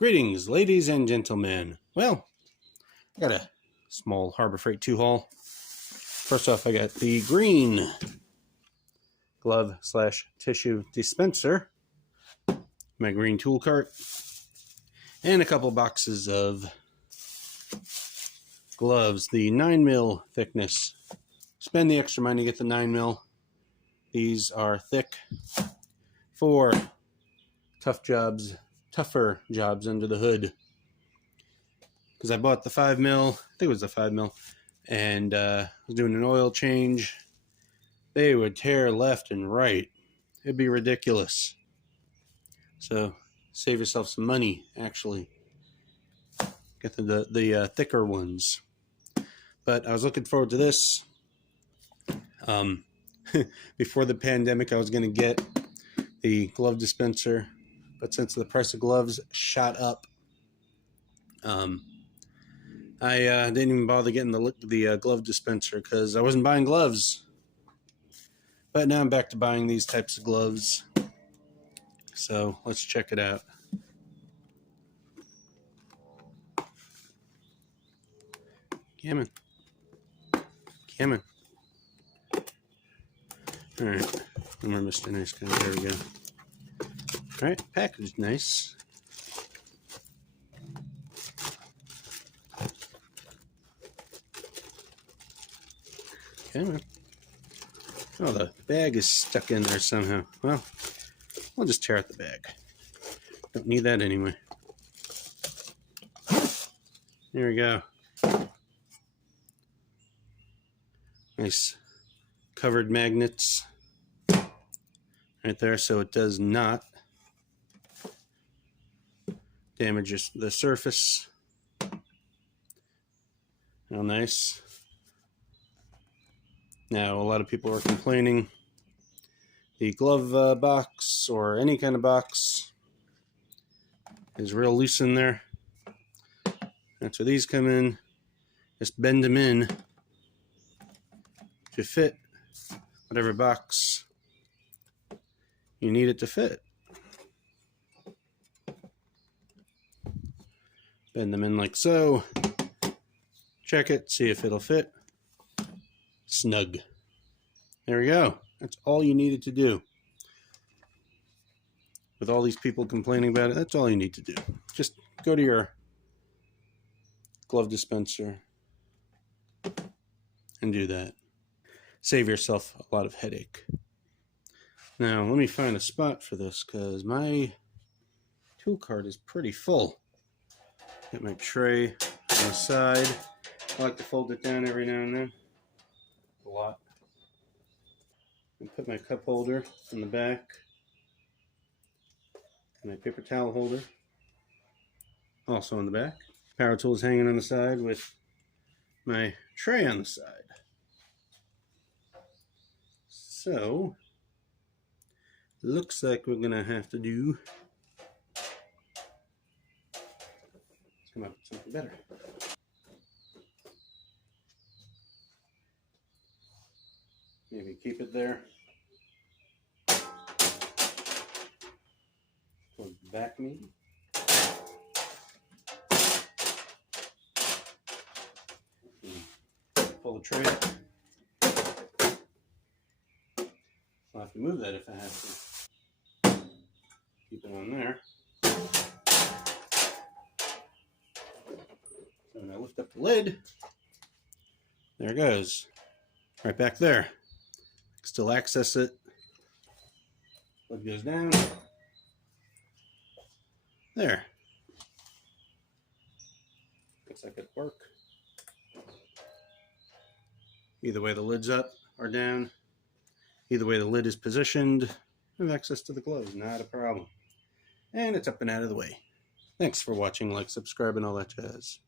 Greetings, ladies and gentlemen. Well, I got a small Harbor Freight 2-haul. First off, I got the green glove / tissue dispenser, my green tool cart, and a couple boxes of gloves, the 9mm thickness. Spend the extra money to get the 9mm. These are thick for tougher jobs under the hood. Because I bought the 5mm, I think it was the 5mm, and was doing an oil change. They would tear left and right. It'd be ridiculous. So save yourself some money, actually. Get the thicker ones. But I was looking forward to this. Before the pandemic, I was going to get the glove dispenser, but since the price of gloves shot up, I didn't even bother getting the glove dispenser because I wasn't buying gloves. But now I'm back to buying these types of gloves. So let's check it out. Come on. Alright. Remember Mr. Nice Guy. There we go. Alright, packaged nice. Come on. Oh, the bag is stuck in there somehow. Well, I'll just tear out the bag. Don't need that anyway. There we go. Nice covered magnets right there, so it does not damage the surface. How nice. Now, a lot of people are complaining the glove box or any kind of box is real loose in there. That's where these come in. Just bend them in to fit whatever box you need it to fit. Bend them in like so. Check it, see if it'll fit. Snug. There we go. That's all you needed to do. With all these people complaining about it, that's all you need to do. Just go to your glove dispenser and do that. Save yourself a lot of headache. Now, let me find a spot for this because my tool cart is pretty full. Get my tray on the side. I like to fold it down every now and then. A lot. And put my cup holder in the back. And my paper towel holder also in the back. Power tools hanging on the side with my tray on the side. So, looks like we're gonna have to do. Let's come up with something better. Maybe keep it there. Towards the back, maybe. Pull the tray up. I'll have to move that if I have to. Keep it on there. So when I lift up the lid, there it goes. Right back there. Still access it. Lid goes down. There. Looks like it'll work. Either way the lid's up or down. Either way the lid is positioned. I have access to the gloves, not a problem. And it's up and out of the way. Thanks for watching, like, subscribe, and all that jazz.